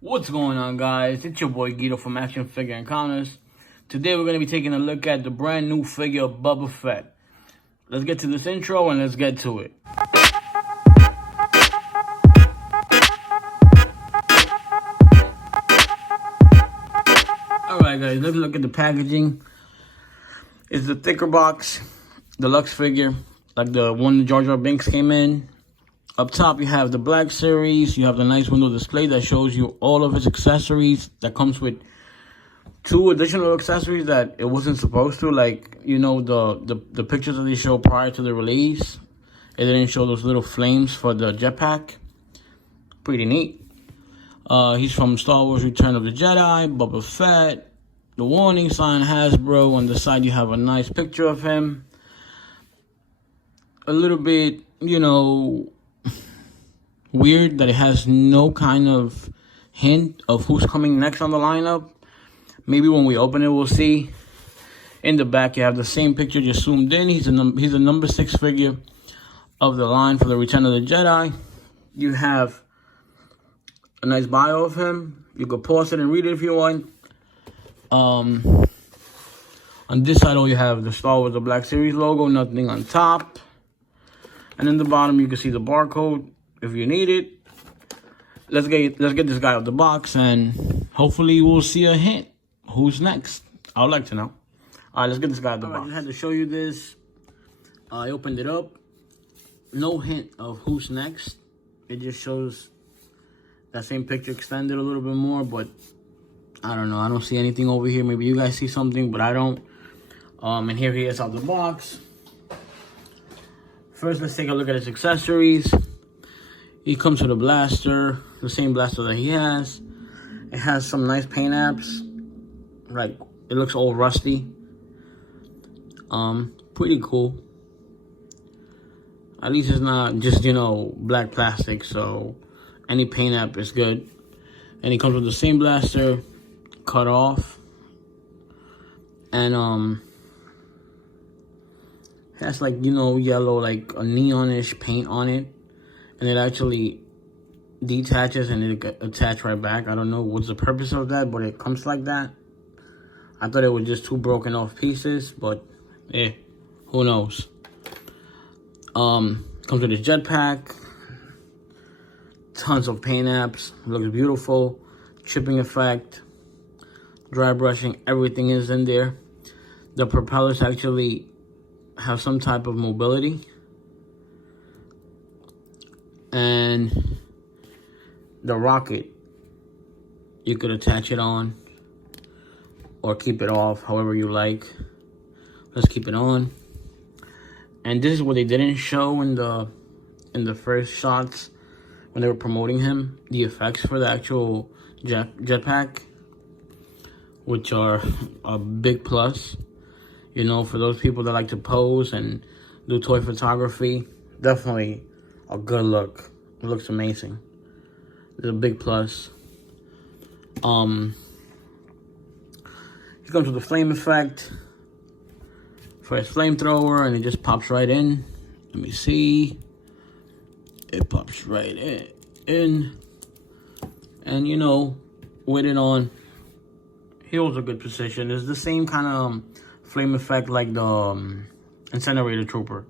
What's going on, guys? It's your boy Guido from Action Figure Encounters. Today we're going to be taking a look at the brand new figure of Boba Fett. Let's get to this intro and let's get to it. Alright guys, let's look at the packaging. It's the thicker box, deluxe figure, like the one Jar Jar Binks came in. Up top you have the Black Series. You have the nice window display that shows you all of its accessories. That comes with 2 additional accessories that it wasn't supposed to, like, you know, the pictures that they show prior to the release. It didn't show those little flames for the jetpack. Pretty neat. He's from Star Wars Return of the Jedi, Boba Fett, the warning sign, Hasbro. On the side you have a nice picture of him. A little bit, you know, weird that it has no kind of hint of who's coming next on the lineup. Maybe when we open it, we'll see. In the back, you have the same picture just zoomed in. He's a number 6 figure of the line for the Return of the Jedi. You have a nice bio of him. You could pause it and read it if you want. On this side, all you have the Star Wars, the Black Series logo, nothing on top. And in the bottom, you can see the barcode if you need it. Let's get this guy out the box, and hopefully we'll see a hint. Who's next? I would like to know. All right, let's get this guy out the box. I just had to show you this. I opened it up. No hint of who's next. It just shows that same picture extended a little bit more, but I don't know. I don't see anything over here. Maybe you guys see something, but I don't. And here he is out the box. First, let's take a look at his accessories. He comes with a blaster, the same blaster that he has. It has some nice paint apps. Like, it looks all rusty. Pretty cool. At least it's not just, you know, black plastic, so any paint app is good. And he comes with the same blaster, cut off. And, has, like, you know, yellow, like a neonish paint on it. And it actually detaches and it attach right back. I don't know what's the purpose of that, but it comes like that. I thought it was just 2 broken off pieces, but who knows? Comes with a jetpack. Tons of paint apps. Looks beautiful. Chipping effect. Dry brushing. Everything is in there. The propellers actually have some type of mobility. And the rocket, you could attach it on or keep it off, however you like. Let's keep it on. And this is what they didn't show in the first shots when they were promoting him, the effects for the actual jetpack, which are a big plus. You know, for those people that like to pose and do toy photography, definitely a good look. It looks amazing. It's a big plus. He comes with a flame effect for his flamethrower, and it just pops right in. Let me see. It pops right in. And, you know, with it on, he holds a good position. It's the same kind of flame effect like the Incinerator Trooper.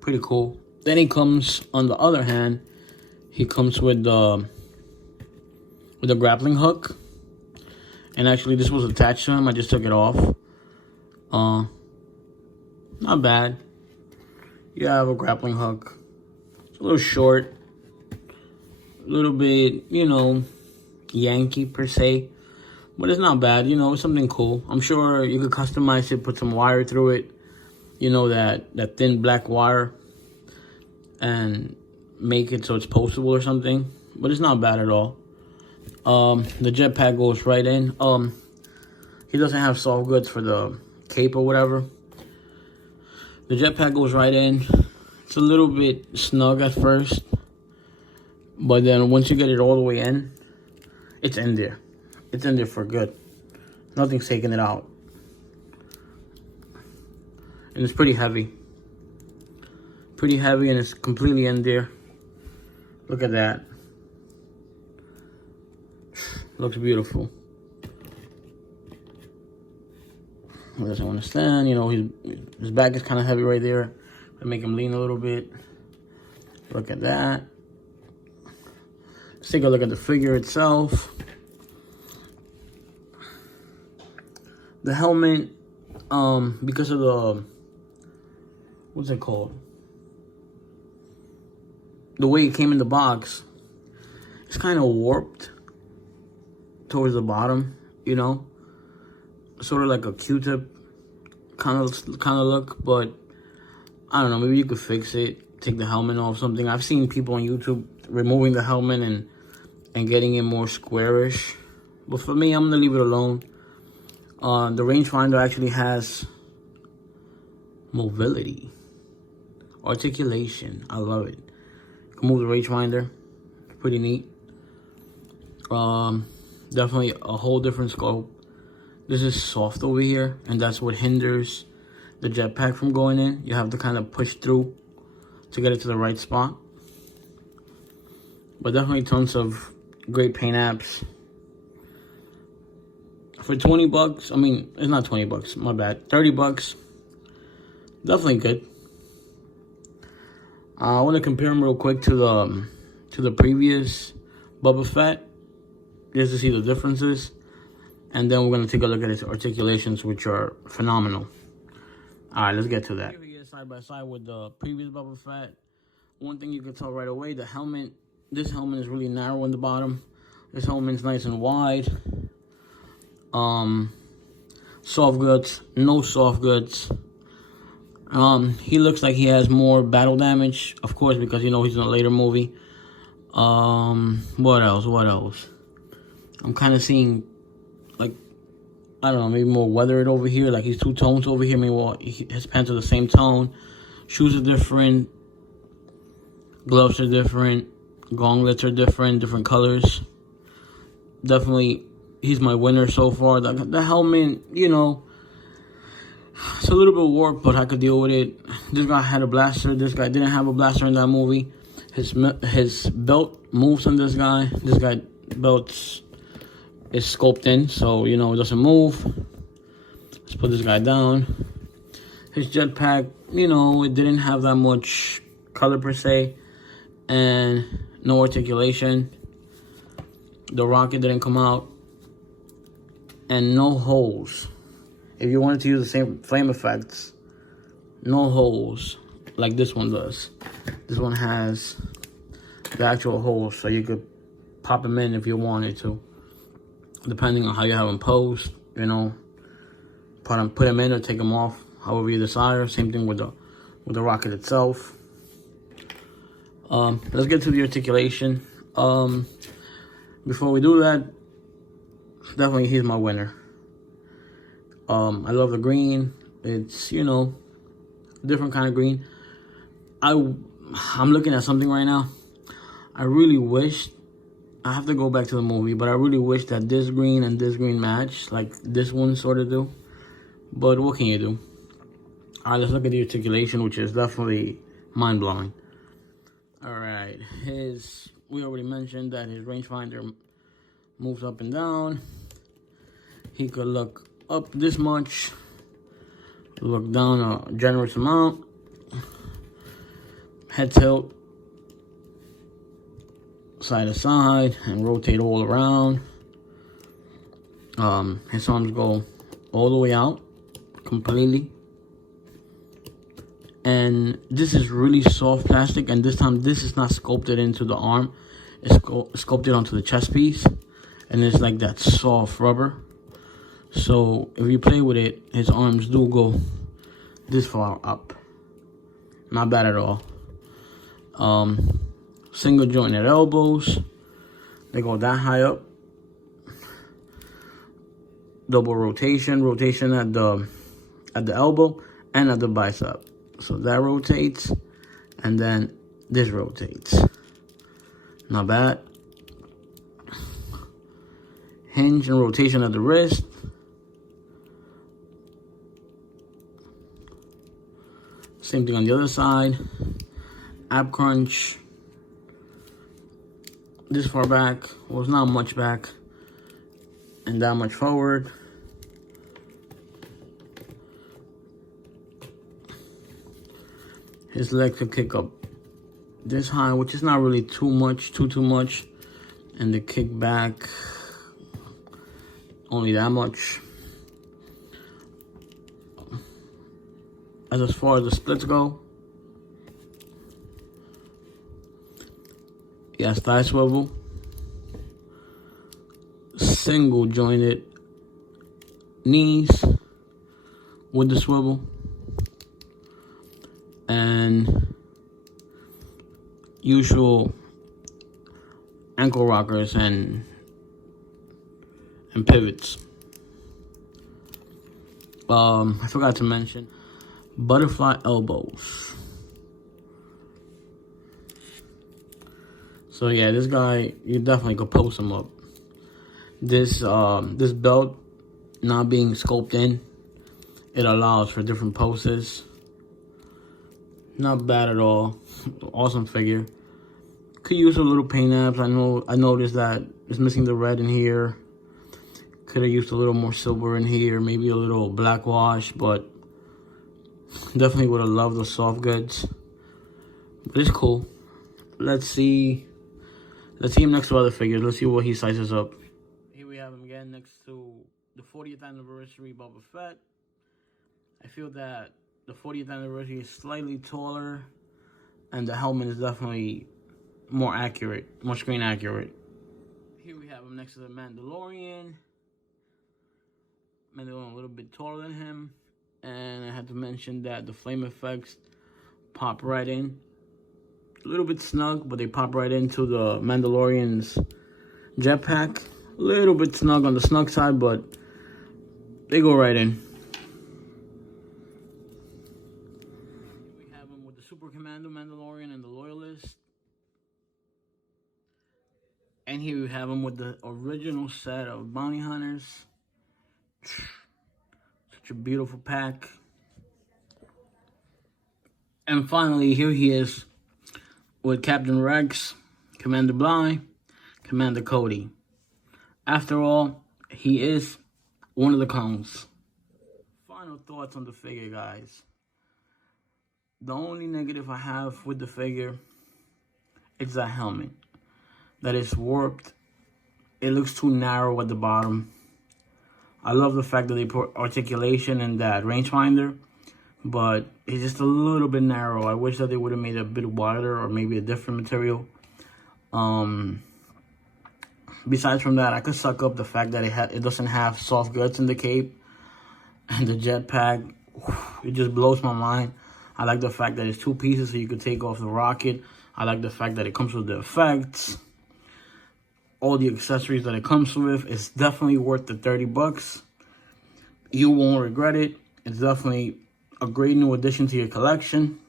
Pretty cool. Then he comes, on the other hand, he comes with the grappling hook. And actually, this was attached to him. I just took it off. Not bad. You have a grappling hook. It's a little short. A little bit, you know, Yankee per se. But it's not bad. You know, it's something cool. I'm sure you could customize it, put some wire through it. You know, that thin black wire. And make it so it's postable or something. But it's not bad at all. The jetpack goes right in. He doesn't have soft goods for the cape or whatever. The jetpack goes right in. It's a little bit snug at first. But then once you get it all the way in, it's in there. It's in there for good. Nothing's taking it out. And it's pretty heavy. Pretty heavy, and it's completely in there. Look at that. Looks beautiful. He doesn't want to stand. You know, his back is kind of heavy right there. I make him lean a little bit. Look at that. Let's take a look at the figure itself. The helmet, because of the, what's it called? The way it came in the box, it's kind of warped towards the bottom, you know? Sort of like a Q-tip kind of look, but I don't know, maybe you could fix it, take the helmet off, something. I've seen people on YouTube removing the helmet and getting it more squarish. But for me, I'm gonna leave it alone. The rangefinder actually has mobility, articulation. I love it. You can move the rangefinder. Pretty neat. Definitely a whole different scope. This is soft over here, and that's what hinders the jetpack from going in. You have to kind of push through to get it to the right spot. But definitely tons of great paint apps. For 20 bucks, I mean, it's not 20 bucks, my bad, 30 bucks, definitely good. I want to compare them real quick to the previous Boba Fett, just to see the differences. And then we're going to take a look at his articulations, which are phenomenal. All right, let's get to that. Here he is side by side with the previous Boba Fett. One thing you can tell right away, the helmet, this helmet is really narrow in the bottom. This helmet's nice and wide. Soft goods, no soft goods. He looks like he has more battle damage, of course, because you know he's in a later movie. What else? I'm kind of seeing, like, I don't know, maybe more weathered over here. Like he's two tones over here. Maybe his pants are the same tone. Shoes are different. Gloves are different. Gauntlets are different colors. Definitely, he's my winner so far. The helmet, you know, it's a little bit warped, but I could deal with it. This guy had a blaster. This guy didn't have a blaster in that movie. His belt moves on this guy. This guy belt's is scoped in, so you know it doesn't move. Let's put this guy down. His jetpack, you know, it didn't have that much color per se, and no articulation. The rocket didn't come out, and no holes. If you wanted to use the same flame effects, no holes like this one does. This one has the actual holes, so you could pop them in if you wanted to, depending on how you have them posed. You know, put them in or take them off, however you desire. Same thing with the rocket itself. Let's get to the articulation. Before we do that, definitely he's my winner. I love the green. It's, you know, different kind of green. I'm looking at something right now. I really wish, I have to go back to the movie, but I really wish that this green and this green match, like this one sort of do. But what can you do? All right, let's look at the articulation, which is definitely mind-blowing. All right, we already mentioned that his rangefinder moves up and down. He could look up this much, look down a generous amount, head tilt, side to side, and rotate all around. His arms go all the way out completely. And this is really soft plastic, and this time this is not sculpted into the arm. It's sculpted onto the chest piece, and it's like that soft rubber. So if you play with it, his arms do go this far up. Not bad at all. Single jointed elbows. They go that high up. Double rotation at the elbow and at the bicep. So that rotates, and then this rotates. Not bad. Hinge and rotation at the wrist. Same thing on the other side. Ab crunch. This far back. Well, it's not much back. and that much forward. His leg could kick up this high, which is not really too much, too much. And the kick back, only that much. As far as the splits go, he has thigh swivel, single jointed knees with the swivel, and usual ankle rockers and pivots. I forgot to mention butterfly elbows. So yeah, this guy, you definitely could post him up. This belt not being scoped in, it allows for different poses. Not bad at all. Awesome figure. Could use a little paint apps. I noticed that it's missing the red in here. Could have used a little more silver in here, maybe a little black wash, but definitely would have loved the soft goods. But it's cool. Let's see him next to other figures. Let's see what he sizes up. Here we have him again next to the 40th anniversary Boba Fett. I feel that the 40th anniversary is slightly taller, and the helmet is definitely more accurate, more screen accurate. Here we have him next to the Mandalorian. Mandalorian a little bit taller than him. And I had to mention that the flame effects pop right in. A little bit snug, but they pop right into the Mandalorian's jetpack. A little bit snug on the snug side, but they go right in. We have him with the Super Commando Mandalorian and the Loyalist. And here we have him with the original set of Bounty Hunters. Such a beautiful pack. And finally, here he is with Captain Rex, Commander Bly, Commander Cody. After all, he is one of the clones. Final thoughts on the figure, guys. The only negative I have with the figure is that helmet. That is warped. It looks too narrow at the bottom. I love the fact that they put articulation in that rangefinder, but it's just a little bit narrow. I wish that they would have made it a bit wider or maybe a different material. Besides from that, I could suck up the fact that it doesn't have soft guts in the cape and the jetpack. It just blows my mind. I like the fact that it's two pieces so you could take off the rocket. I like the fact that it comes with the effects. All the accessories that it comes with. It's definitely worth the 30 bucks. You won't regret it. It's definitely a great new addition to your collection.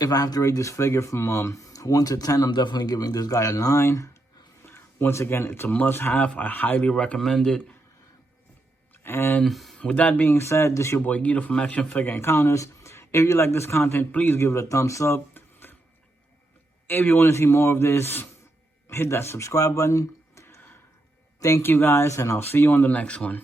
If I have to rate this figure from 1 to 10, I'm definitely giving this guy a 9. Once again, it's a must-have. I highly recommend it. And with that being said, this is your boy Guido from Action Figure Encounters. If you like this content, please give it a thumbs up. If you want to see more of this, hit that subscribe button. Thank you guys, and I'll see you on the next one.